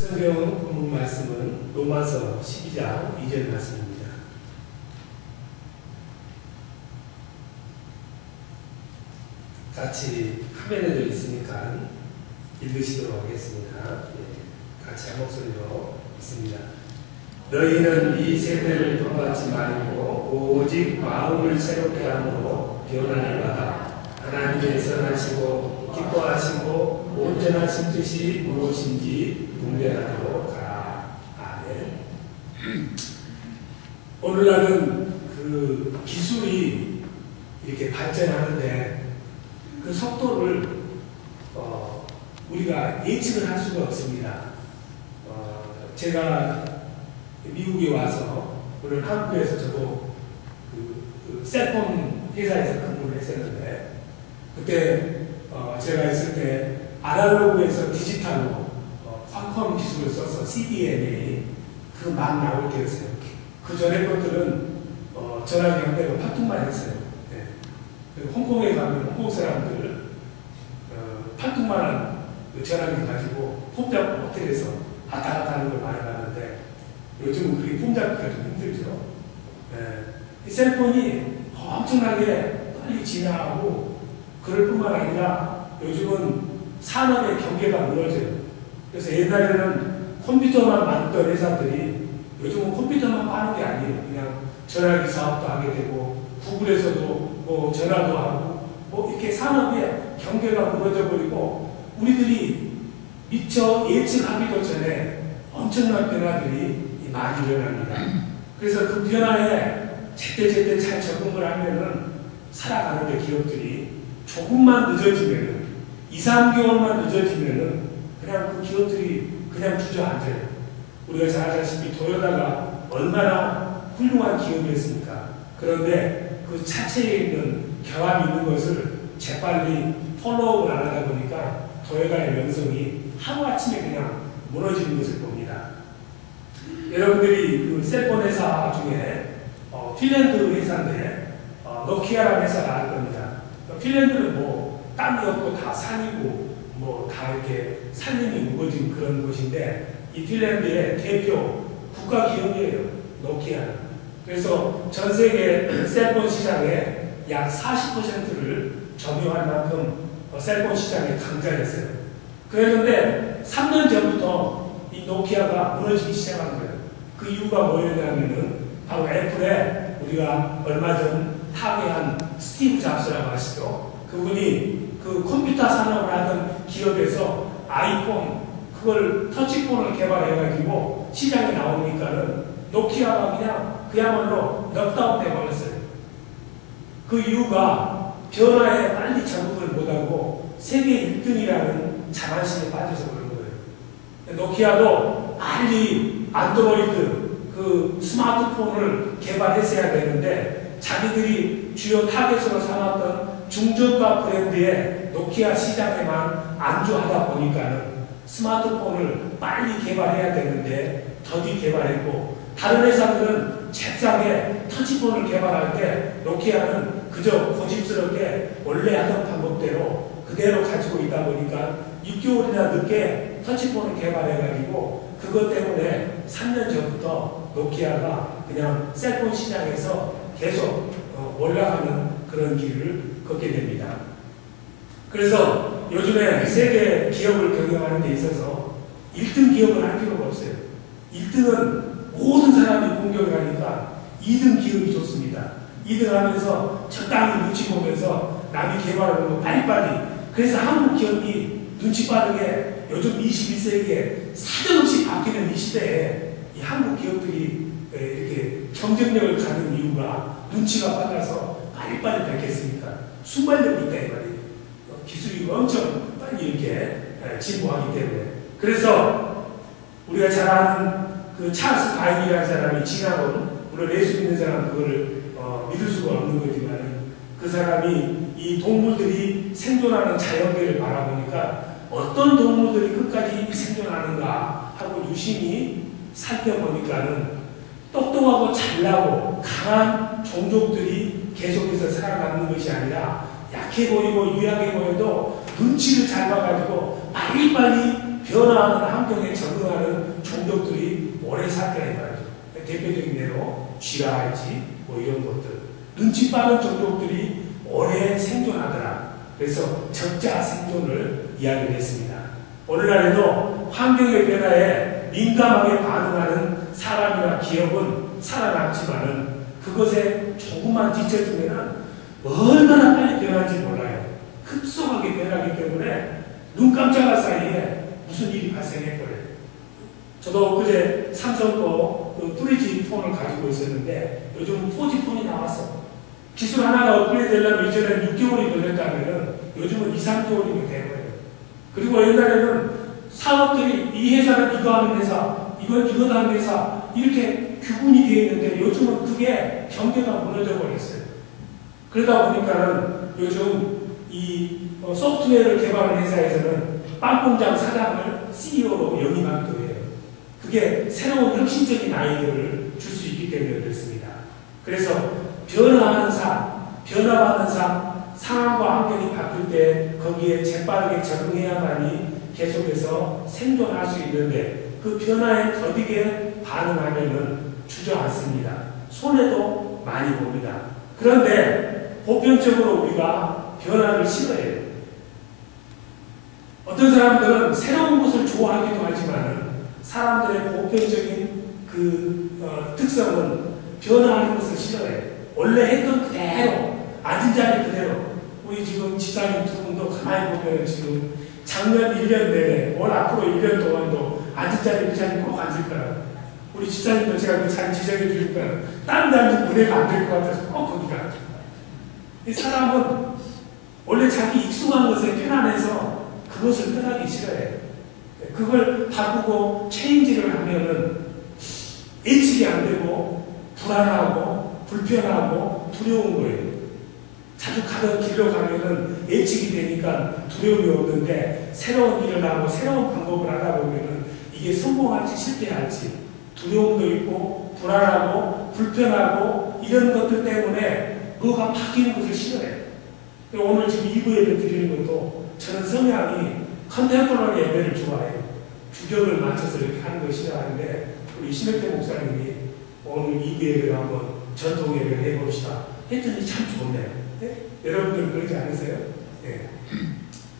성경 본문 말씀은 로마서 12장 2절 말씀입니다. 같이 화면에 져 있으니까 읽으시도록 하겠습니다. 같이 한 목소리로 읽습니다. 너희는 이 세대를 본받지 말고 오직 마음을 새롭게 함으로 변화를 받아 하나님의 선하시고 기뻐하시고 온전하신 뜻이 무엇인지 분별하도록 하라. 아멘. 오늘날은 그 기술이 이렇게 발전하는데 그 속도를 우리가 예측을 할 수가 없습니다. 제가 미국에 와서 물론 한국에서 저도 그 셀폰 회사에서 근무를 했었는데 그때 제가 있을 때 아날로그에서 디지털로 퀀텀 기술을 써서 CDMA 그 막 나올 때였어요. 그 전에 것들은 전화기 형태로 파통만 했어요. 네. 홍콩에 가면 홍콩 사람들 파통만한 전화기 가지고 폼잡고 호텔에서 왔다 갔다 하는 걸 많이 봤는데 요즘은 그게 폼잡기가 좀 힘들죠. 네. 이 셀폰이 엄청나게 빨리 진화하고 그럴 뿐만 아니라 요즘은 산업의 경계가 무너져요. 그래서 옛날에는 컴퓨터만 만든 회사들이 요즘은 컴퓨터만 파는 게 아니에요. 그냥 전화기 사업도 하게 되고 구글에서도 뭐 전화도 하고 뭐 이렇게 산업의 경계가 무너져 버리고 우리들이 미처 예측하기도 전에 엄청난 변화들이 많이 일어납니다. 그래서 그 변화에 제때제때 잘 적응을 하면은 살아가는데 기업들이 조금만 늦어지면은 2, 3개월만 늦어지면은 그냥 그 기업들이 그냥 주저앉아요. 우리가 잘 아시다시피 도요타가 얼마나 훌륭한 기업이었습니까? 그런데 그 차체에 있는 결함이 있는 것을 재빨리 폴로우를 안 하다 보니까 도요타의 명성이 하루아침에 그냥 무너지는 것을 봅니다. 여러분들이 그 셀폰 회사 중에 핀란드 회사인데 노키아라는 회사가 알 겁니다. 핀란드는 뭐 땅이 없고 다 산이고 뭐 다 이렇게 산림이 무거진 그런 곳인데 이 핀란드의 대표 국가 기업이에요. 노키아는. 그래서 전 세계 셀폰 시장의 약 40%를 점유할 만큼 셀폰 시장의 강자였어요. 그랬는데 3년 전부터 이 노키아가 무너지기 시작한 거예요. 그 이유가 뭐였냐면은 바로 애플에 우리가 얼마 전 파괴한 스티브 잡스라고 하시죠. 그분이 그 컴퓨터 산업을 하던 기업에서 아이폰 그걸 터치폰을 개발해가지고 시장에 나오니까는 노키아가 그냥 그야말로 넉다운 돼버렸어요. 그 이유가 변화에 빨리 적응을 못하고 세계 1등이라는 자만심에 빠져서 그런 거예요. 노키아도 빨리 안드로이드 그 스마트폰을 개발했어야 되는데 자기들이 주요 타겟으로 삼았던 중저가 브랜드의 노키아 시장에만 안주하다 보니까는 스마트폰을 빨리 개발해야 되는데 더디 개발했고 다른 회사들은 책상에 터치폰을 개발할 때 노키아는 그저 고집스럽게 원래 하던 방법대로 그대로 가지고 있다 보니까 6개월이나 늦게 터치폰을 개발해가지고 그것 때문에 3년 전부터 노키아가 그냥 셀폰 시장에서 계속 올라가는 그런 길을 걷게 됩니다. 그래서 요즘에 세계 기업을 경영하는 데 있어서 1등 기업을 할 필요가 없어요. 1등은 모든 사람이 공격을 하니까 2등 기업이 좋습니다. 2등 하면서 적당히 눈치 보면서 남이 개발하는 거 빨리빨리. 그래서 한국 기업이 눈치 빠르게 요즘 21세기에 사정없이 바뀌는 이 시대에 이 한국 기업들이 이렇게 경쟁력을 가는 이유가 눈치가 빨라서 빨리빨리 뵙겠습니까? 순발력이 있다 이 말이에요. 기술이 엄청 빨리 이렇게 진보하기 때문에. 그래서 우리가 잘 아는 그 찰스 다윈이라는 사람이 지나온 물론 예수 믿는 사람은 그거를 믿을 수가 없는 거지만 그 사람이 이 동물들이 생존하는 자연계를 바라보니까 어떤 동물들이 끝까지 생존하는가 하고 유심히 살펴보니까는 똑똑하고 잘나고 강한 종족들이 계속해서 살아남는 것이 아니라 약해 보이고 유약해 보여도 눈치를 잘 봐가지고 빨리빨리 변화하는 환경에 적응하는 종족들이 오래 살더라 이 말이죠. 대표적인 예로 쥐라할지 뭐 이런 것들. 눈치 빠른 종족들이 오래 생존하더라. 그래서 적자 생존을 이야기를 했습니다. 오늘날에도 환경의 변화에 민감하게 반응하는 사람이나 기업은 살아남지만은 그것에 조금만 뒤처지면은 얼마나 빨리 변하는지 몰라요. 급속하게 변하기 때문에 눈 깜짝할 사이에 무슨 일이 발생해버려요. 저도 엊그제 삼성 거 3G 폰을 가지고 있었는데 요즘은 4G 폰이 나왔어. 기술 하나가 업그레이드 되려면 이전에는 6개월이 걸렸다면 요즘은 2, 3개월이면 되고요. 그리고 옛날에는 사업들이 이 회사는 이거 하는 회사, 이건 이거 하는 회사 이렇게 규분이 되어 있는데 요즘은 그게 경계가 무너져 버렸어요. 그러다 보니까는 요즘 이 소프트웨어를 개발하는 회사에서는 빵공장 사장을 CEO로 영입하기도 해요. 그게 새로운 혁신적인 아이디어를 줄 수 있기 때문에 그렇습니다. 그래서 변화하는 삶, 변화하는 삶, 상황과 환경이 바뀔 때 거기에 재빠르게 적응해야만이 계속해서 생존할 수 있는데 그 변화에 더디게 반응하면은 주저앉습니다. 손해도 많이 봅니다. 그런데 보편적으로 우리가 변화를 싫어해요. 어떤 사람들은 새로운 것을 좋아하기도 하지만 사람들의 보편적인 특성은 변화하는 것을 싫어해요. 원래 했던 그대로, 앉은 자리 그대로. 우리 지금 지사님 두 분도 가만히 보면 지금 작년 1년 내내, 올 앞으로 1년 동안도 앉은 자리 그 자리 꼭 앉을 거라고. 우리 지사님도 제가 그 자리 지정해 주니까 다른 데 앉으면 무대가 안 될 것 같아서 꼭 거기 가. 이 사람은 원래 자기 익숙한 것에 편안해서 그것을 떠나기 싫어해요. 그걸 바꾸고 체인지를 하면은 예측이 안 되고 불안하고 불편하고 두려운 거예요. 자주 가던 길로 가면은 예측이 되니까 두려움이 없는데 새로운 일을 하고 새로운 방법을 하다 보면은 이게 성공할지 실패할지 두려움도 있고 불안하고 불편하고 이런 것들 때문에 뭐가 바뀌는 것을 싫어해요. 오늘 지금 2부 예배 드리는 것도 저는 성향이 컨템포러리 예배를 좋아해요. 주격을 맞춰서 이렇게 하는 걸 싫어하는데 우리 신혁태 목사님이 오늘 2부 예배를 한번 전통 예배를 해봅시다. 했더니 참 좋네요. 네? 여러분들 그러지 않으세요? 네.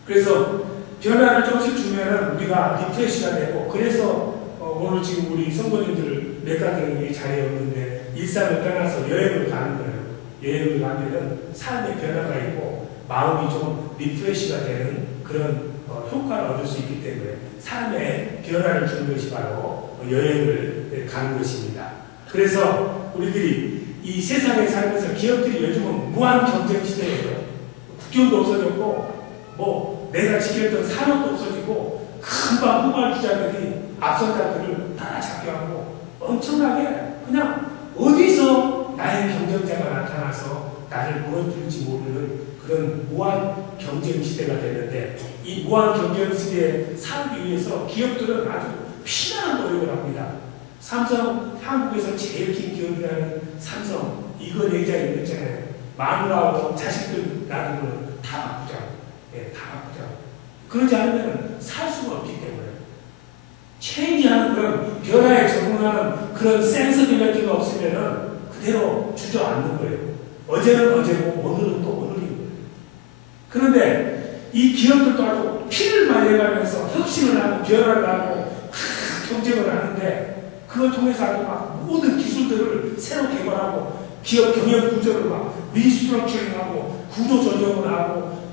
그래서 변화를 조금씩 주면은 우리가 리프레시가 되고 그래서 오늘 지금 우리 성도님들 몇 가지는 이 자리에 없는데 일상을 떠나서 여행을 가는 거예요. 여행을 가면은 삶의 변화가 있고 마음이 좀 리프레시가 되는 그런 효과를 얻을 수 있기 때문에 삶의 변화를 주는 것이 바로 여행을 가는 것입니다. 그래서 우리들이 이 세상에 살면서 기업들이 요즘은 무한 경쟁 시대예요. 국경도 없어졌고 뭐 내가 지켰던 산업도 없어지고 금방 후발주자들이 앞선 자들을 따라잡게 하고 엄청나게 그냥 어디서 나의 경쟁자가 나타나서 나를 무너뜨릴지 모르는 그런 무한 경쟁 시대가 되는데 이 무한 경쟁 시대에 살기 위해서 기업들은 아주 피나는 노력을 합니다. 삼성, 한국에서 제일 긴 기업이라는 삼성, 이건 회장이 있잖아요. 마누라하고 자식들 놔두고는 다 바꾸자고. 예, 다 바꾸자고. 그러지 않으면 살 수가 없기 때문에. 체인지하는 그런 변화에 적응하는 그런 센서빌리티가 없으면은 그대로 주저앉는 거예요. 어제는 어제고 오늘은 또 오늘인 거예요. 그런데 이 기업들도 아주 피를 말려가면서 혁신을 하고 변화를 하고 경쟁을 하는데 그걸 통해서 아주 막 모든 기술들을 새로 개발하고 기업 경영 구조를 막 리스트럭처링하고 구조 조정을 하고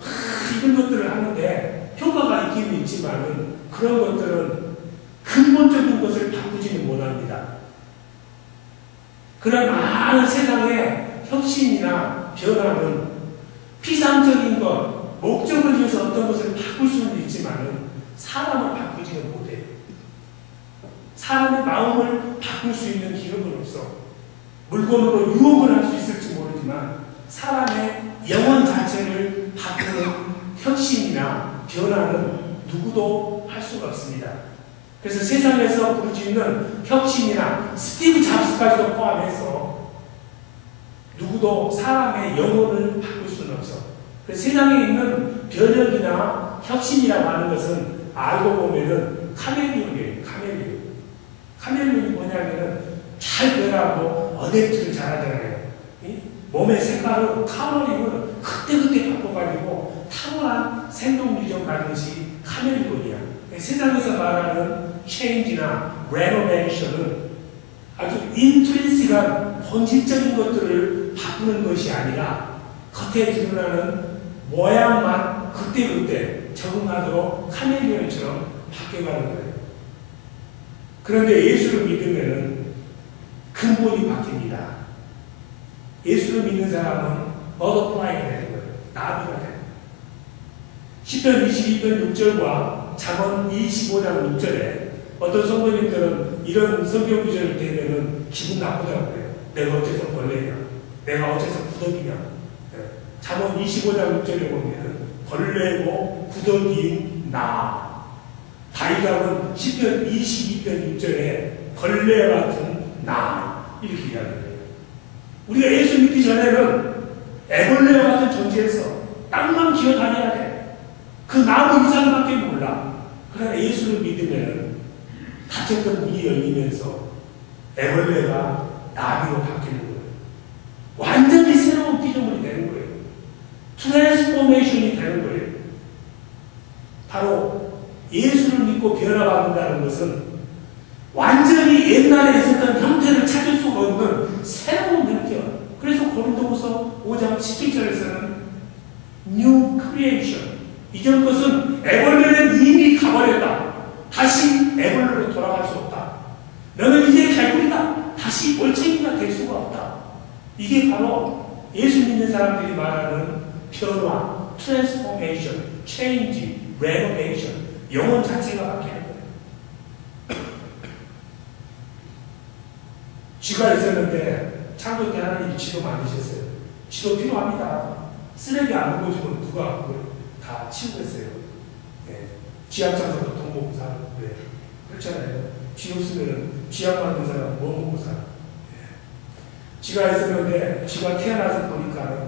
이런 것들을 하는데 효과가 있기는 있지만은 그런 것들은 근본적인 것을 바꾸지는 못합니다. 그런 많은 세상의 혁신이나 변화는 피상적인 것, 목적을 위해서 어떤 것을 바꿀 수는 있지만은 사람을 바꾸지는 못해요. 사람의 마음을 바꿀 수 있는 기력은 없어. 물건으로 유혹을 할 수 있을지 모르지만 사람의 영혼 자체를 바꾸는 혁신이나 변화는 누구도 할 수가 없습니다. 그래서 세상에서 부르짖는 혁신이나 스티브 잡스까지도 포함해서 누구도 사람의 영혼을 바꿀 수는 없어. 그래서 세상에 있는 변혁이나 혁신이라고 하는 것은 알고 보면은 카멜리온이에요. 카멜리온. 카멜리온이 뭐냐면은 잘 변하고 어댑트를 잘하잖아요. 몸의 색깔을 카멜리온을 그때그때 바꿔가지고 탁월한 생동 유전 가진 것이 카멜리온이야. 세상에서 말하는 체인지나 레노베이션은 아주 인트린식한 본질적인 것들을 바꾸는 것이 아니라 겉에 드러나는 모양만 그때그때 적응하도록 카멜리온처럼 바뀌어가는 거예요. 그런데 예수를 믿으면 근본이 바뀝니다. 예수를 믿는 사람은 버터플라이가 되는 거예요. 나비가 되는 거예요. 시편 22편 6절과 잠언 25장 6절에 어떤 성도님들은 이런 성경 구절을 대면은 기분 나쁘다고 그래요. 내가 어째서 벌레냐? 내가 어째서 구더기냐? 잠언 25장 6절에 보면 벌레고 구더기인 나. 다윗은 시편 22편 6절에 벌레 같은 나 이렇게 이야기해요. 우리가 예수 믿기 전에는 애벌레와 같은 존재에서 땅만 기어다녀야 돼. 그 나무 이상밖에 몰라. 그러나 예수를 믿으면 닫혔던 문이 열리면서 애벌레가 나비로 바뀌는 거예요. 완전히 새로운 피조물이 되는 거예요. 트랜스포메이션이 되는 거예요. 바로 예수를 믿고 변화받는다는 것은 완전히 옛날에 있었던 형태를 찾을 수가 없는 새로운 형태야. 그래서 고린도후서 5장 17절에서는 New Creation. 이전 것은 애벌레는 이미 가버렸다. 다시 애벌레로 돌아갈 수 없다. 너는 이제 개구리다. 다시 올챙이가 될 수가 없다. 이게 바로 예수 믿는 사람들이 말하는 변화, 트랜스포메이션, 체인지, 레노베이션, 영혼 자체가 바뀌는 거예요. 쥐가 있었는데 창조 때 하나님이 쥐도 만드셨어요. 쥐도 필요합니다. 쓰레기 안 먹어주면 누가 그걸 다 치우고 있어요. 네. 쥐약장사도 돈 먹고 사는 거예요. 그렇잖아요. 쥐 없으면 쥐약 만든 사람 뭐 먹고 살아. 네. 쥐가 있었는데 쥐가 태어나서 보니까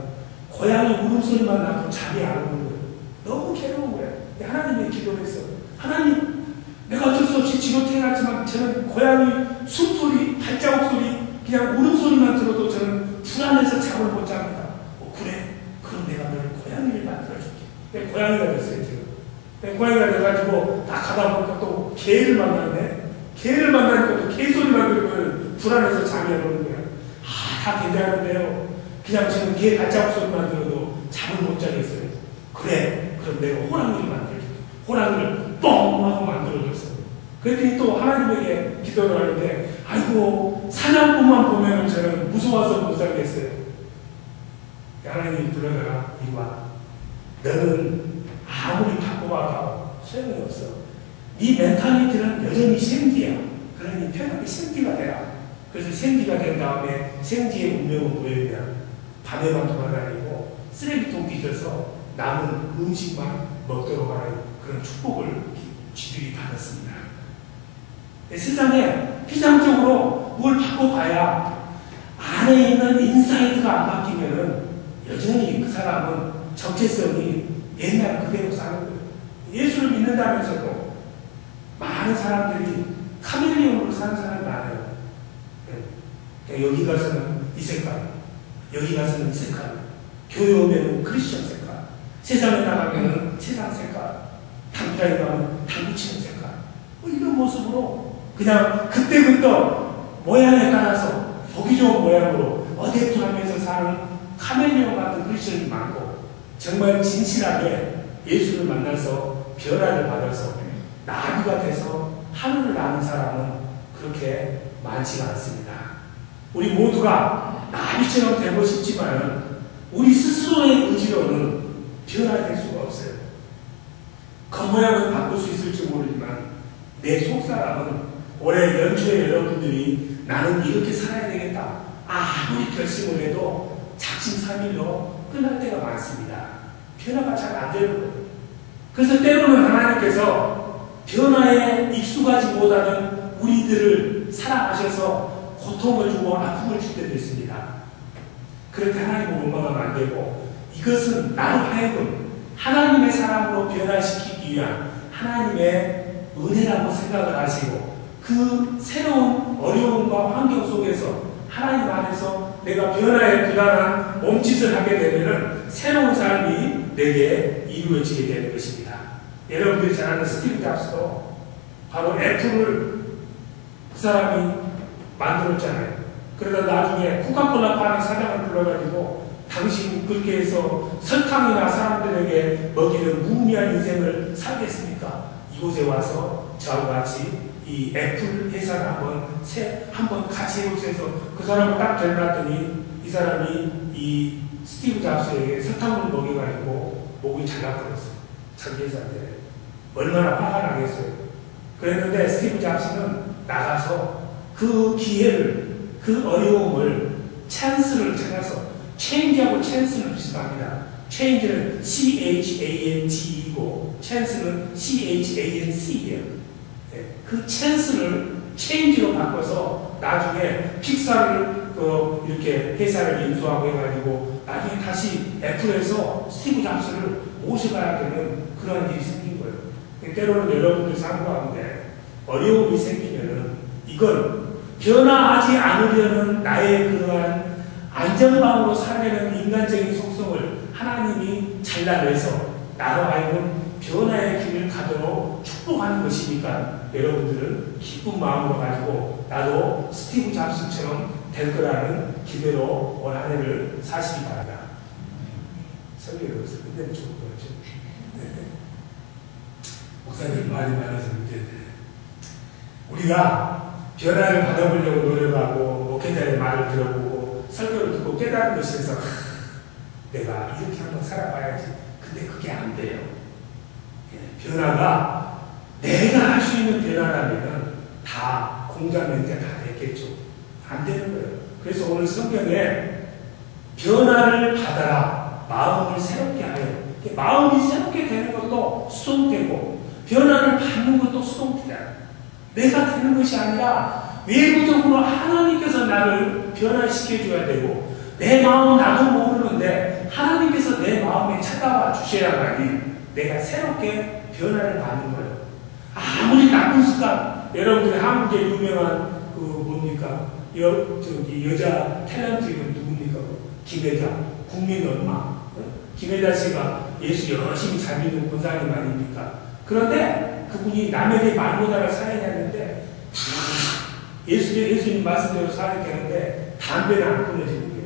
고양이 울음소리만 나도 잠이 안 오는 거예요. 너무 괴로운 거예요. 하나님의 기도를 했어. 하나님, 내가 어쩔 수 없이 쥐로 태어났지만 저는 고양이 숨소리, 발자국 소리, 그냥 울음소리만 들어도 저는 불안해서 잠을 못 잡니다. 그래? 그럼 내가 너를 고양이를 만들어줄게. 고양이가 됐어요, 지금. 고양이가 돼가지고 딱 가다 보니까 또 개를 만났네. 개를 만나니까 또 개소리만 들으면 불안해서 잠이 안 오는 거야. 다 괜찮은데요. 그냥 저는 개 발자국 소리만 들어도 잠을 못 자겠어요. 그래, 그럼 내가 호랑이를 만들어줄게. 호랑이를 뻥 하고 만들어줬어요. 그랬더니 또 하나님에게 기도를 하는데, 아이고, 사냥꾼만 보면 저는 무서워서 못 살겠어요. 하나님이 불러다가 이리 와. 너는 아무리 바꿔봐도 소용이 없어. 네 멘탈리티는 여전히 생기야. 그러니 편하게 생기가 되라. 그래서 생기가 된 다음에 생기의 운명은 뭐였냐? 밤에만 돌아다니고 쓰레기통 뒤져서 남은 음식만 먹도록 하는 그런 축복을 쥐들이 받았습니다. 세상에 피상적으로 뭘 바꿔봐야 안에 있는 인사이드가 안 바뀌면은 여전히 그 사람은 정체성이 옛날 그대로 사는 거예요. 예수를 믿는다면서도 많은 사람들이 카멜레온으로 사는 사람이 많아요. 여기 가서는 이 색깔, 여기 가서는 이 색깔, 교회 오면은 크리스천 색깔, 세상에 나가면은 세상 색깔, 당장에 가면 당구 치는 색깔, 이런 모습으로 그냥 그때그때 모양에 따라서 보기 좋은 모양으로 어댑트하면서 사는 카멜레온 같은 크리스천이 많고, 정말 진실하게 예수를 만나서 변화를 받아서 나비가 돼서 하늘을 나는 사람은 그렇게 많지가 않습니다. 우리 모두가 나비처럼 되고 싶지만 우리 스스로의 의지로는 변화될 수가 없어요. 겉모양은 바꿀 수 있을지 모르지만 내 속사람은 올해 연초에 여러분들이 나는 이렇게 살아야 되겠다 아무리 결심을 해도 작심삼일로 끝날 때가 많습니다. 변화가 잘 안 되는 거예요. 그래서 때로는 하나님께서 변화에 익숙하지 못하는 우리들을 사랑하셔서 고통을 주고 아픔을 줄 때도 있습니다. 그렇게 하나님을 원망하면 안 되고, 이것은 나로 하여금 하나님의 사람으로 변화시키기 위한 하나님의 은혜라고 생각을 하시고 그 새로운 어려움과 환경 속에서 하나님 안에서 내가 변화에 불안한 몸짓을 하게 되면 새로운 삶이 내게 이루어지게 되는 것입니다. 여러분들이 잘 아는 스티브 잡스도 바로 애플을 그 사람이 만들었잖아요. 그러다 나중에 코카콜라 파는 사장을 불러가지고 당신 그렇게 해서 설탕이나 사람들에게 먹이는 무의미한 인생을 살겠습니까? 이곳에 와서 저하고 같이 이 애플 회사를 한번 같이 해보셔서 그 사람을 딱 데려놨더니 이 사람이 이 스티브 잡스에게 설탕을 먹여가지고 목이 잘라버렸어요. 자기 회사인데 얼마나 화가 나겠어요. 그랬는데 스티브 잡스는 나가서 그 기회를, 그 어려움을, 찬스를 찾아서 체인지하고 찬스는 비슷합니다. 체인지는 CHANGE이고 찬스는 CHANC예요. 그 찬스를 체인지로 바꿔서 나중에 픽사를 이렇게 회사를 인수하고 해가지고 나중에 다시 애플에서 스티브 잡스를 모셔가야 되는 그런 일이 생긴 거예요. 때로는 여러분들 삶 가운데 어려움이 생기면은 이건 변화하지 않으려는 나의 그러한 안전방으로 살려는 인간적인 속성을 하나님이 잘라내서 나로 하여금 변화의 길을 가도록 축복하는 것이니까 여러분들은 기쁜 마음으로 가지고 나도 스티브 잡스처럼 될 거라는 기대로 올 한 해를 사시기 바랍니다. 설교를 끝내면 좋을 것 같죠. 목사님 말이 많아서 문제인데 우리가 변화를 받아보려고 노력하고 목회자의 말을 들어보고 설교를 듣고 깨달은 것에서 내가 이렇게 한번 살아봐야지. 근데 그게 안 돼요. 변화가 내가 할 수 있는 변화라면 다 공장 멘트 다 됐겠죠. 안 되는 거예요. 그래서 오늘 성경에 변화를 받아라. 마음을 새롭게 하여. 마음이 새롭게 되는 것도 수동되고 변화를 받는 것도 수동태야. 내가 되는 것이 아니라 외부적으로 하나님께서 나를 변화시켜줘야 되고 내 마음은 나도 모르는데 하나님께서 내 마음에 찾아와 주셔야만이 내가 새롭게 변화를 받는 거예요. 아무리 나쁜 습관, 여러분들이 한국에 유명한 그 뭡니까? 여자 탤런트는 누굽니까? 김혜자, 국민 엄마. 김혜자 씨가 예수 열심히 잘 믿는 권사님 아닙니까? 그런데 그분이 남에게 말 못하는 사연이 했는데 예수님 말씀대로 살게 하는데 담배는 안 끊어지는 거예요.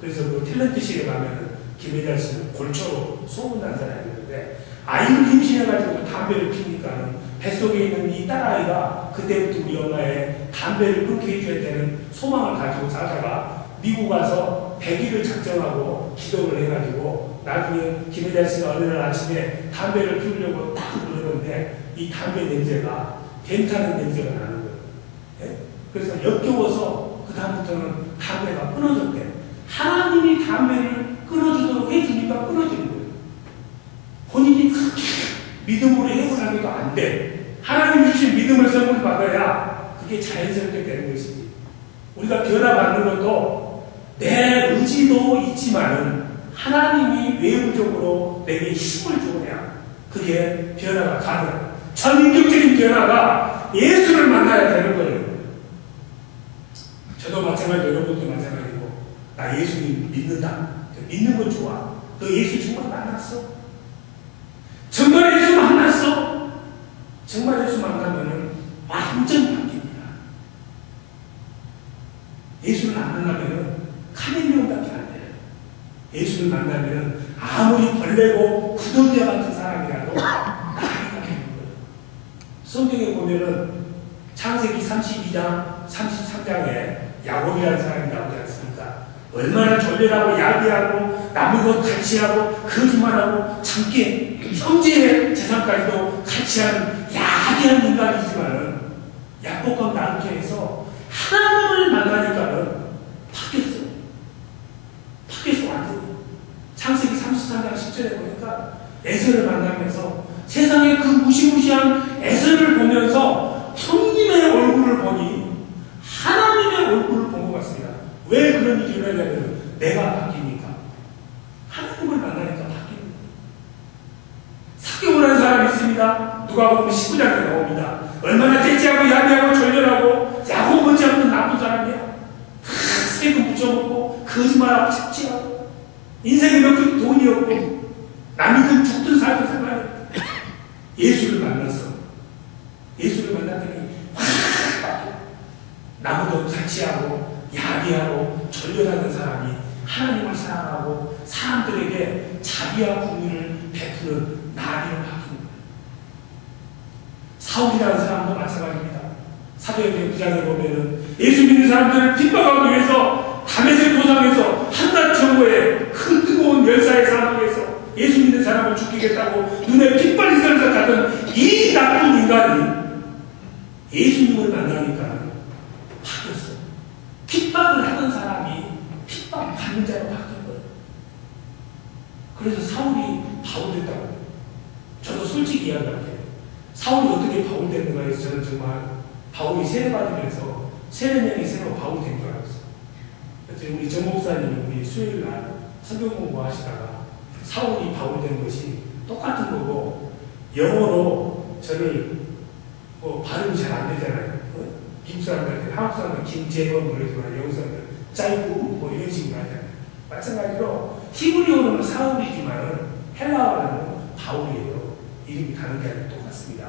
그래서 그 탤런트실에 가면은 김혜자 씨는 골초로 소문난 사람이었는데 아이를 임신해가지고 담배를 피니까는 뱃속에 있는 이 딸아이가 그때부터 우리 엄마의 담배를 끊게 해줘야 되는 소망을 가지고 살다가 미국 가서 100일을 작정하고 기도를 해가지고 나중에 김혜자 씨가 어느 날 아침에 담배를 피우려고 딱 부르는데 이 담배 냄새가 뱀타는 냄새가 나는 거예요. 네? 그래서 역겨워서 그 다음부터는 담배가 끊어졌대. 하나님이 담배를 끊어주도록 해주니까 끊어지는 거예요. 본인이 그렇게 믿음으로 해보라고도 안 돼. 하나님이 주신 믿음을 선물 받아야 그게 자연스럽게 되는 것이지. 우리가 변화받는 것도 내 의지도 있지만은 하나님이 외부적으로 내게 힘을 주어야 그게 변화가 가능해요. 전인격적인 변화가 예수를 만나야 되는 거예요. 저도 마찬가지고 여러분도 마찬가지고 나 예수님 믿는다. 믿는 건 좋아. 너 예수 정말 만났어? 정말 예수 만났어? 정말 예수 만나면은 완전 바뀝니다. 예수를 안 만나면은 카멜레온밖에 안 돼요. 예수를 만나면은 아무리 벌레고 구덩이 같은 사람이라도 나이가 되는 거예요. 성경에 보면은 창세기 32장, 33장에 야곱이라는 사람이 나오지 않습니까? 얼마나 졸렬하고 야비하고 남의 것 같이 하고 거짓말하고 참게 형제의 재산까지도 같이 하는 야비한 인간이지만은 야곱과 남게 해서 하나님을 만나니까는 바뀌었어요. 바뀌었어 완전히. 창세기 33장 10절에 보니까 에서를 만나면서 세상에 그 무시무시한 에서를 보면서 형님의 얼굴을 보니 하나님의 얼굴을 본 것 같습니다. 왜 그런 일이 일어나냐면 내가 바뀌니까. 하나님을 만나니까 바뀌는 거예요. 사개오라는 사람이 있습니다. 누가 보면 19장에 나옵니다. 얼마나 대지하고 야비하고 졸렬하고 야구 먼지 없는 나쁜 사람이야. 다 세금 묻혀먹고 거짓말하고 착취하고 인생에 몇 푼 돈이 없고 남이든 죽든 살든 상관이 없어. 예수를 만났어. 예수를 만났더니 확 바뀌어. 나무도 착취하고 야비하고 졸렬하는 사람이 하나님을 사랑하고 사람들에게 자비와 공의를 베푸는 나비로 바뀌는 거예요. 사울이라는 사람도 마찬가지입니다. 사도행전 9장에 보면은 예수 믿는 사람들을 핍박하기 위해서 다메섹 도상에서 한낮 정오에 그 뜨거운 열사의 상황에서 예수 믿는 사람을 죽이겠다고 눈에 핏발이 썰서 가던 이 나쁜 인간이 예수님을 만나니까 바뀌었어. 핍박을 하던 사람이 핍박 받는 자로 바뀐 거예요. 그래서 사울이 바울 됐다고 해요. 저도 솔직히 이야기할게요. 사울이 어떻게 바울 됐는가 해서 저는 정말 바울이 세례받으면서 세례명이 새로 바울 된 줄 알았어요. 그래서 우리 정 목사님이 우리 수요일 날 성경 공부하시다가 사울이 바울 된 것이 똑같은 거고 영어로 저를 뭐 발음이 잘 안 되잖아요. 미국 사람들한테 한국 사람들 김재범 그러지만 영국 사람들 짜이고 뭐 이런 식으로 하잖아요. 마찬가지로 히브리어로는 사울이지만 헬라어로는 바울이에요. 이름이 다른 게 아니라 똑같습니다.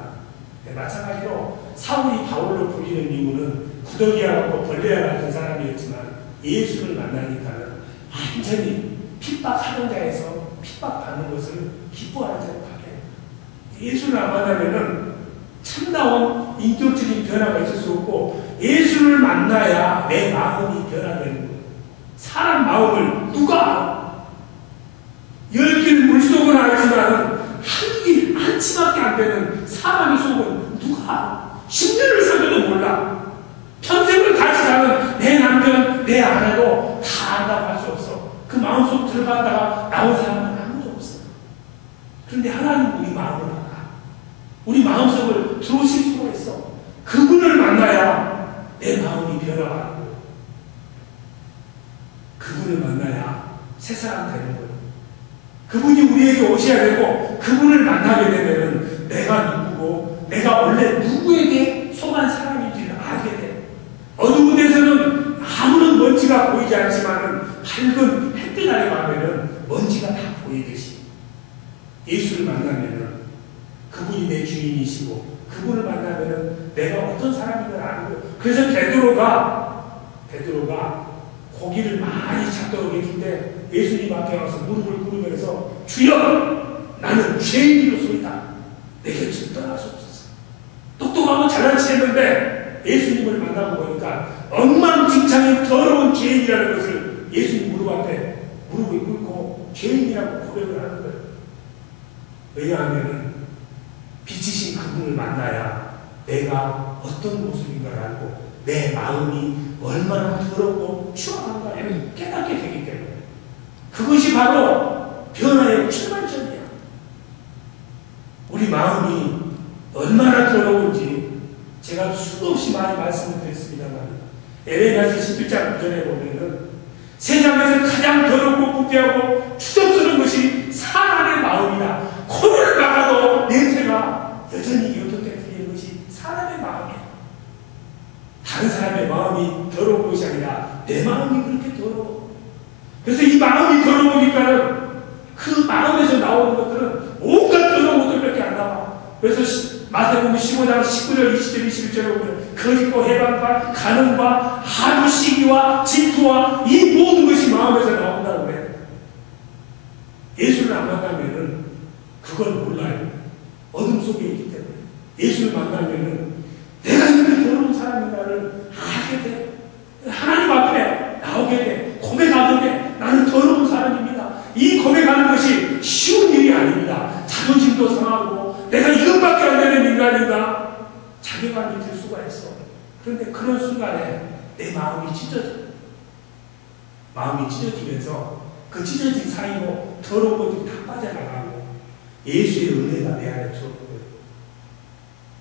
네, 마찬가지로 사울이 바울로 불리는 이유는 구더기와 벌레와 같은 사람이었지만 예수를 만나니까는 완전히 핍박하던 자에서 핍박받는 것을 기뻐하는 자로 바뀌어요. 예수를 안 만나면은 참다운 인격적인 변화가 있을 수 없고 예수를 만나야 내 마음이 변화되는 거예요. 사람 마음을 누가 알아? 열 길 물속은 알지만 한 치밖에 안 되는 사람의 속은 누가 알아? 10년을 살아도 몰라. 평생을 같이 사는 내 남편, 내 아내도 다 안다고 할 수 없어. 그 마음속 들어갔다가 나온 사람은 아무도 없어. 그런데 하나님은 우리 마음을 알아. 우리 마음속을 들어오실 수가 있어. 그분을 만나야 내 마음이 변화가 되고 그분을 만나야 새 사람 되는 거예요. 그분이 우리에게 오셔야 되고 그분을 만나게 되면 내가 누구고 내가 원래 누구에게 속한 사람인지를 알게 돼. 어두운 데서는 아무런 먼지가 보이지 않지만 밝은 햇빛 아래 가면 먼지가 다 보이듯이 예수를 만나면 그분이 내 주인이시고 그분을 만나면 내가 어떤 사람인 걸 아는 거예요. 그래서 베드로가 고기를 많이 잡도록 해줄 때 예수님 앞에 와서 무릎을 꿇으면서 주여 나는 죄인으로소이다. 내게 좀 떠나소서. 똑똑하고 잘난 체했는데 예수님을 만나고 보니까 엉망진창인 더러운 죄인이라는 것을 예수님 무릎 앞에 무릎을 꿇고 죄인이라고 고백을 하는 거예요. 왜냐하면 빛이신 그분을 만나야 내가 어떤 모습인가를 알고 내 마음이 얼마나 더럽고 추악한가를 깨닫게 되기 때문에 그것이 바로 변화의 출발점이야. 우리 마음이 얼마나 더러운지 제가 수도 없이 많이 말씀을 드렸습니다만 에레미야서 11장 9절에 보면은 세상에서 가장 더럽고 부패하고 추접스러운 것이 사람의 마음이다. 코를 막아도 냄새가 여전히 이어떻게 들리는 것이 사람의 마음이야. 다른 사람의 마음이 더러운 것이 아니라 내 마음이 그렇게 더러워. 그래서 이 마음이 더러우니까는 그 마음에서 나오는 것들은 온갖 더러운 것들밖에 안 나와. 그래서 마태복음 15장 19절 20절 21절에 보면 거짓과 해방과 간음과 하루 시기와 질투와 이 모든 것이 마음에서 나온다고 그래. 예수를 안 만나면은 그걸 몰라요. 어둠 속에 있기 때문에. 예수를 만나면은 내가 이렇게 더러운 사람인가를 알게 돼. 하나님 앞에 나오게 돼. 고백하게 돼. 나는 더러운 사람입니다. 이 고백하는 것이 쉬운 일이 아닙니다. 자존심도 상하고 내가 이것밖에 안 되는 인간인가 자괴감이 들 수가 있어. 그런데 그런 순간에 내 마음이 찢어져. 마음이 찢어지면서 그 찢어진 사이로 더러운 것들이 다 빠져나가고 예수의 은혜가 내 안에 들어오는 거예요.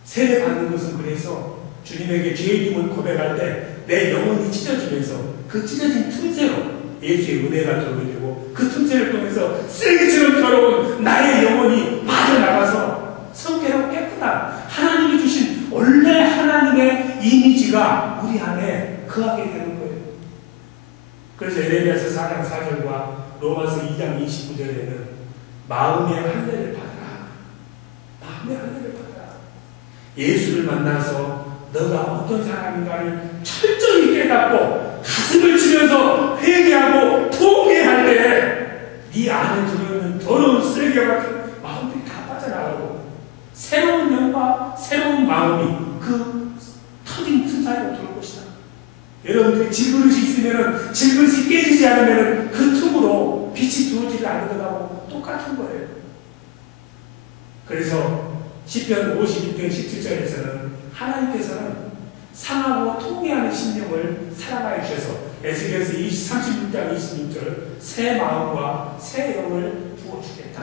세례 받는 것은 그래서 주님에게 죄인임을 고백할 때 내 영혼이 찢어지면서 그 찢어진 틈새로 예수의 은혜가 들어오게 되고 그 틈새를 통해서 쓰레기처럼 더러운 나의 영혼이 빠져나가서 성결하고 깨끗한 하나님이 주신 원래 4장 4절과 로마서 2장 29절에는 마음의 할례를 받아라. 마음의 할례를 받아라. 예수를 만나서 너가 어떤 사람인가를 철저히 깨닫고 가슴을 치면서 회개하고 통회할 때 네 안에 들어있는 더러운 쓰레기 같은 마음들이 다 빠져나가고 새로운 영과 새로운 마음이 그 터진 틈 사이로 들어올 것이다. 여러분들이 질그릇이 있으면 질그릇이 깨지지 않으면 그 틈으로 빛이 들어오지 않는 것하고 똑같은 거예요. 그래서 시편 52편 17절에서는 하나님께서는 상하고 통회하는 심령을 사랑하여 주셔서 에스겔서 36장 26절 새 마음과 새 영을 부어주겠다.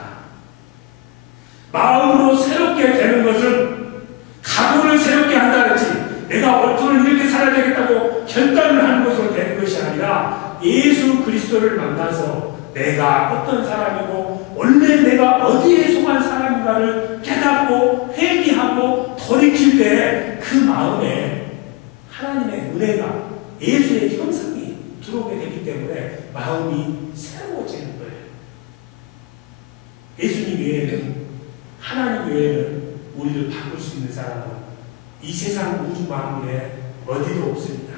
마음으로 새롭게 되는 것은 각오를 새롭게 한다 그랬지 내가 앞으로 이렇게 살아야 되겠다고 결단을 하는 것으로 되는 것이 아니라 예수 그리스도를 만나서 내가 어떤 사람이고 원래 내가 어디에 속한 사람인가를 깨닫고 회개하고 돌이킬 때 그 마음에 하나님의 은혜가 예수의 형상이 들어오게 되기 때문에 마음이 새로워지는 거예요. 예수님 외에는 하나님 외에는 우리를 바꿀 수 있는 사람은 이 세상 우주 만물에 어디도 없습니다.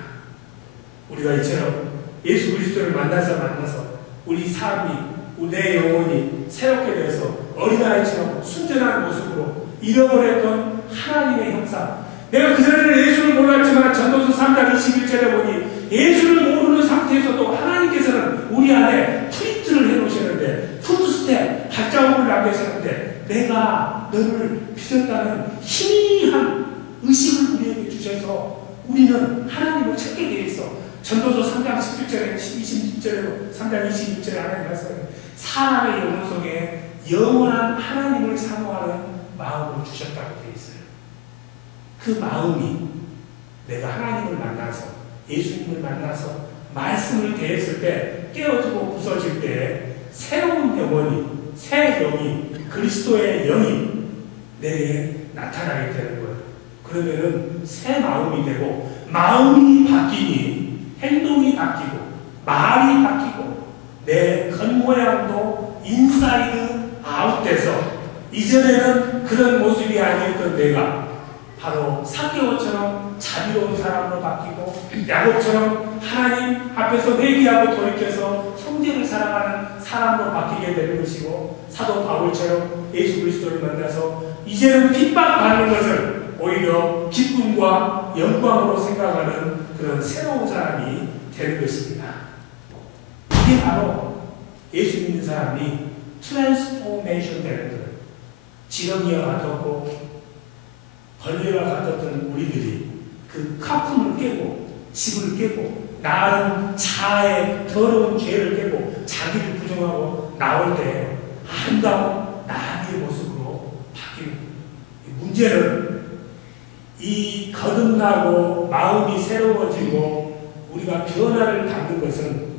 우리가 이처럼 예수 그리스도를 만나서 우리 삶이 내 영혼이 새롭게 되어서 어린아이처럼 순전한 모습으로 잃어버렸던 하나님의 형상 내가 그전에는 예수를 몰랐지만 전도서 3장 21절에 보니 예수를 모르는 상태에서도 하나님께서는 우리 안에 프린트를 해놓으셨는데 푸드스텝 발자국을 남기셨는데 내가 너를 빚었다는 희미한 의식을 우리에게 주셔서 우리는 하나님을 찾게 되어 있어. 전도서 3장 17절에 26절에도 3장 26절에 하나님 말씀을 사람의 영혼 속에 영원한 하나님을 사모하는 마음을 주셨다고 되어 있어요. 그 마음이 내가 하나님을 만나서 예수님을 만나서 말씀을 대했을 때 깨어지고 부서질 때 새로운 영혼이 새 영이 그리스도의 영이 내게 나타나게 되는 거예요. 그러면은 새 마음이 되고 마음이 바뀌니 행동이 바뀌고 말이 바뀌고 내 겉모양도 인사이드 아웃돼서 이전에는 그런 모습이 아니었던 내가 바로 삭개오처럼 자비로운 사람으로 바뀌고 야곱처럼 하나님 앞에서 회개하고 돌이켜서 형제를 사랑하는 사람으로 바뀌게 되는 것이고 사도 바울처럼 예수 그리스도를 만나서 이제는 핍박받는 것을 오히려 기쁨과 영광으로 생각하는 그런 새로운 사람이 되는 것입니다. 이게 바로 예수 믿는 사람이 트랜스포메이션 되는 거예요. 지렁이와 같았고 벌레와 같았던 우리들이 그 카품을 깨고 집을 깨고 나은 자아의 더러운 죄를 깨고 자기를 부정하고 나올 때 아름다운 나의 모습으로 바뀌는 문제는 이 거듭나고 마음이 새로워지고 우리가 변화를 갖는 것은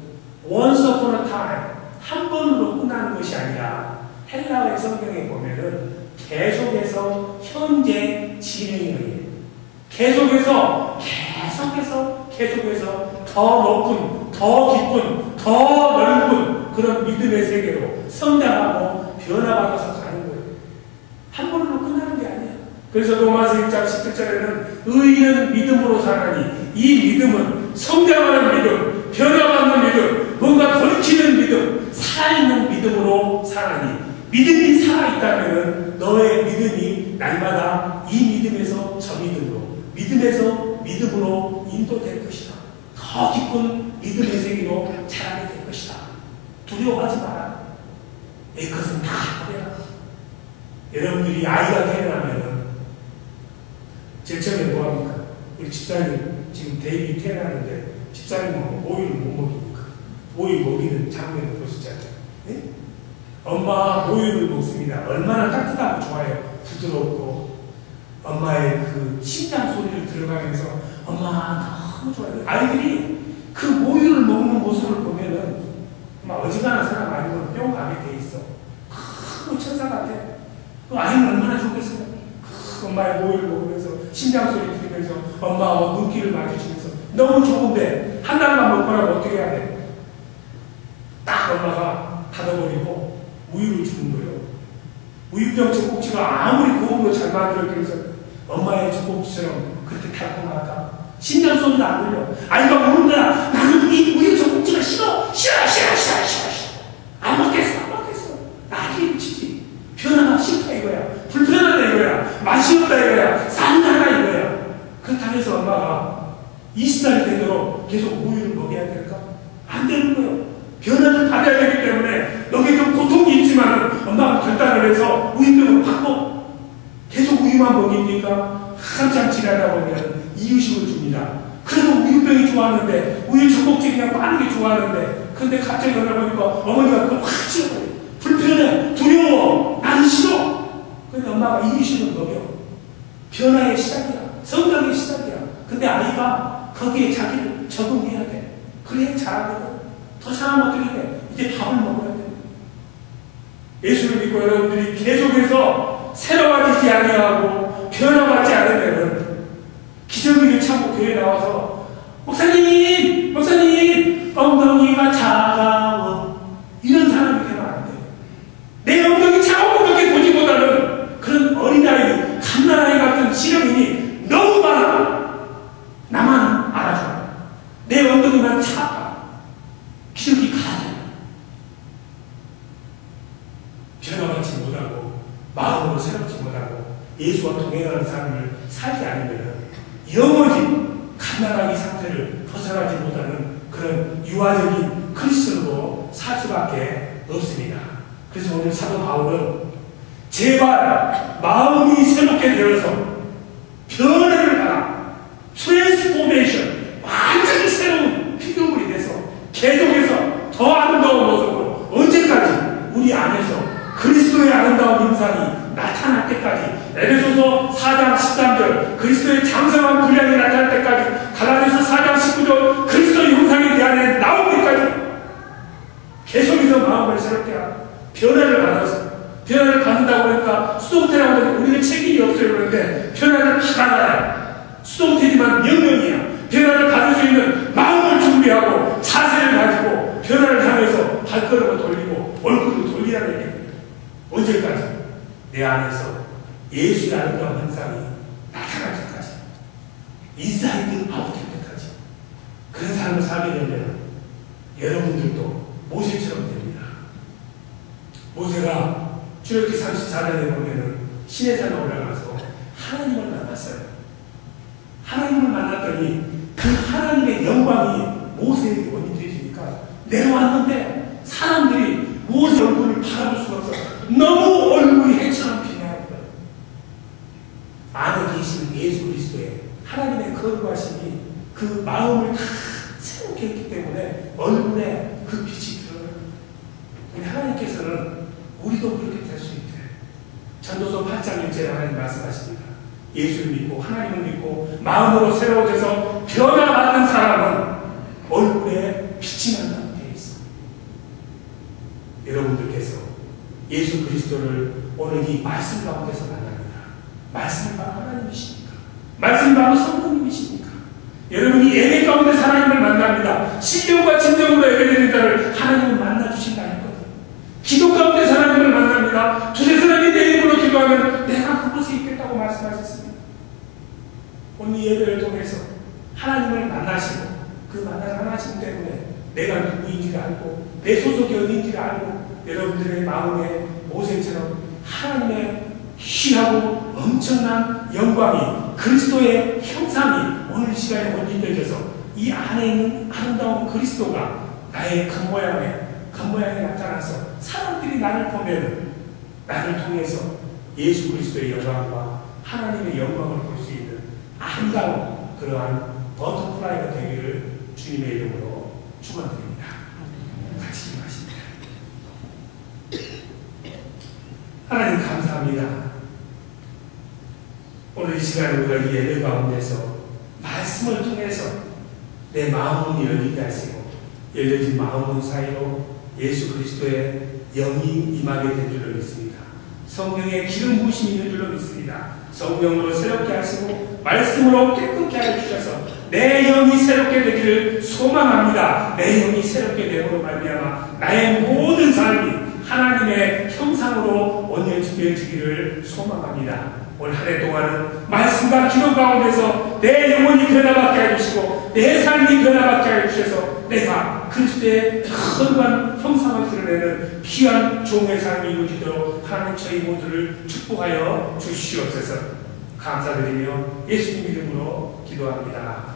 once upon a time 한 번으로 끝나는 것이 아니라 헬라의 성경에 보면은 계속해서 현재 진행이에요. 계속해서 더 높은, 더 깊은, 더 넓은 그런 믿음의 세계로 성장하고 변화받아서 가는 거예요. 한 번으로 끝나는 게 아니에요. 그래서 로마서 1장 17절에는 의인은 믿음으로 사나니 이 믿음은 성장하는 믿음, 변화받는 믿음, 뭔가 돌이키는 믿음, 살아있는 믿음으로 사나니 믿음이 살아있다면 너의 믿음이 날마다 이 믿음에서 저 믿음으로, 믿음에서 믿음으로 인도될 것이다. 더 깊은 믿음의 세계로 자라게 될 것이다. 두려워하지 마라. 그것은 다 그래야. 여러분들이 아이가 태어나면 제일 처음에 뭐합니까? 우리 집사님 지금 데이비 태어나는데 집사님은 모유를 못 먹입니까? 모유 먹이는 장면을 보시잖아요. 네? 엄마 모유를 먹습니다. 얼마나 따뜻하고 좋아요. 부드럽고 엄마의 그 심장 소리를 들어가면서 엄마 너무 좋아요. 아이들이 그 모유를 먹는 모습을 보면은 어지간한 사람 아니면 뿅 가게 돼 있어. 큰 천사 같아. 그 아이는 얼마나 좋겠어요. 엄마의 모유를 먹으면서 심장 소리 들으면서 엄마와 눈길을 마주치면서 너무 좋은데 한 달만 먹고라면 어떻게 해야 돼? 엄마가 닫아버리고 우유를 주는 거예요. 우유병 젖꼭지가 아무리 고음으로 잘 만들었기로 해서 엄마의 젖꼭지처럼 그렇게 달콤할까? 심장 소리도 안 들려. 아이가 우는 거야. 나는 이 우유 젖꼭지가 싫어. 싫어. 안 먹겠어. 나에게 미치지. 변화가 싫다 이거야. 불편하다 이거야. 맛이 없다 이거야. 싼나다 이거야. 그렇다고 해서 엄마가 20살이 되도록 계속 우유를 먹여야 될까? 안 되는 거예요. 변화를 받아야 되기 때문에 여기 좀 고통이 있지만 엄마가 결단을 해서 우유병을 바꿔. 계속 우유만 먹이니까 한참 지나다 보면 이유식을 줍니다. 그래도 우유병이 좋았는데 우유 젖꼭지 그냥 빠르게 좋아하는데 근데 갑자기 그러다 보니까 어머니가 그걸 확 싫어버려. 불편해. 두려워. 나는 싫어. 근데 엄마가 이유식을 먹여. 변화의 시작이야. 성장의 시작이야. 근데 아이가 거기에 자기를 적응해야 돼. 그래야 잘하거든. 더 잘하면 어떻게 돼? 이제 밥을 먹어야 돼. 예수를 믿고 여러분들이 계속해서 새로워지지 아니하고 변화받지 않으면 기저귀를 차고 교회에 나와서 목사님 엉덩이가 차가워 이런 사람이 되면 안 돼. 내 엉덩이 차가워 그렇게 보지보다는 그런 어린아이 갓난아이 같은 시력인이 너무 많아. 나만 알아줘. 내 엉덩이만 차가 기저귀 가야 변화받지 못하고 마음으로 새롭지 못하고 예수와 동행하는 삶을 살지 않으면 영원히 갓난아기 상태를 벗어나지 못하는 그런 유아적인 크리스천으로 살 수밖에 없습니다. 그래서 오늘 사도 바울은 제발 마음이 새롭게 되어서 변화를 받아 트랜스포메이션 완전히 새로운 피조물이 돼서 계속해서 더 아름다운 모습으로 언제까지 우리 안에서 그리스도의 아름다운 형상이 나타날 때까지 에베소서 4장 13절 그리스도의 장성한 분량이 나타날 때까지 갈라디아서 4장 19절 그리스도의 형상이 내 안에 나올 때까지 계속해서 마음을 새롭게 하고 변화를 받아서 변화를 받는다고 하니까 수동태라고 하면 우리는 책임이 없어요. 그런데 변화를 받아야 수동태지만 명령이야. 변화를 받을 수 있는 마음을 준비하고 자세를 가지고 변화를 향해서 발걸음을 돌리고 얼굴을 돌리라는 얘기예요. 언제까지? 내 안에서 예수의 아름다운 형상이 나타날 때까지 인사이드 아웃 될 때까지 그런 삶을 살게 되면 여러분들도 모세처럼 됩니다. 모세가 출애굽기 34장에 보면은 시내산에 올라가서 하나님을 만났어요. 하나님을 만났더니 그 하나님의 영광이 모세에게 원인되시니까 내려왔는데 사람들이 모세 얼굴을 바라볼 수가 없어. 너무 얼굴이 해처럼 빛나는 거예요. 안에 계시는 예수 그리스도의 하나님의 거룩하심이 그 마음을 다 새롭게 했기 때문에 얼굴에 그 빛이 드러나요. 근데 하나님께서는 우리도 그렇게 될 수 있대. 전도서 8장 1절에 하나님 말씀하십니다. 예수를 믿고 하나님을 믿고 마음으로 새로워져서 변화받는 사람은 얼굴에 빛이 난다고 되어 있어. 여러분들께서 예수 그리스도를 오늘 이 말씀 가운데서 만납니다. 말씀은 바로 하나님이십니까? 말씀은 바로 성령님이십니까? 여러분이 예배 가운데 하나님을 만납니다. 신령과 진정으로 예배드리는 자를 하나님은 만나주신다 했거든요. 기도 가운데 하나님을 만납니다. 두세 사람이 내 이름으로 기도하면 내가 그곳에 있겠다고 말씀하셨습니다. 오늘 예배를 통해서 하나님을 만나시고 그 만나심 때문에 내가 누구인지를 알고 내 소속이 어딘지를 알고 여러분들의 마음에 모세처럼 하나님의 귀하고 엄청난 영광이 그리스도의 형상이 오늘 시간에 원인되어서 이 안에 있는 아름다운 그리스도가 나의 겉모양에 나타나서 사람들이 나를 보면 나를 통해서 예수 그리스도의 영광과 하나님의 영광을 볼 수 있는 아름다운 그러한 버터플라이가 되기를 주님의 이름으로 축원드립니다. 같이 기도하십니다. 하나님 감사합니다. 오늘 이 시간에 우리가 이 예배 가운데서 말씀을 통해서 내 마음을 열리게 하시고 열려진 마음문 사이로 예수 그리스도의 영이 임하게 된 줄로 믿습니다. 성령의 기름 부으심이 있는 줄로 믿습니다. 성령으로 새롭게 하시고 말씀으로 깨끗게 하여 주셔서 내 영이 새롭게 되기를 소망합니다. 내 영이 새롭게 되므로 말미암아 나의 모든 삶이 하나님의 형상으로 온전해지기를 소망합니다. 올 한 해 동안은 말씀과 기도 가운데서 내 영혼이 변화받게 해주시고 내 삶이 변화받게 해주셔서 내가 그리스도의 거룩한 형상을 드러내는 귀한 종의 삶이 이루어지도록 하나님 저희 모두를 축복하여 주시옵소서. 감사드리며 예수님 이름으로 기도합니다.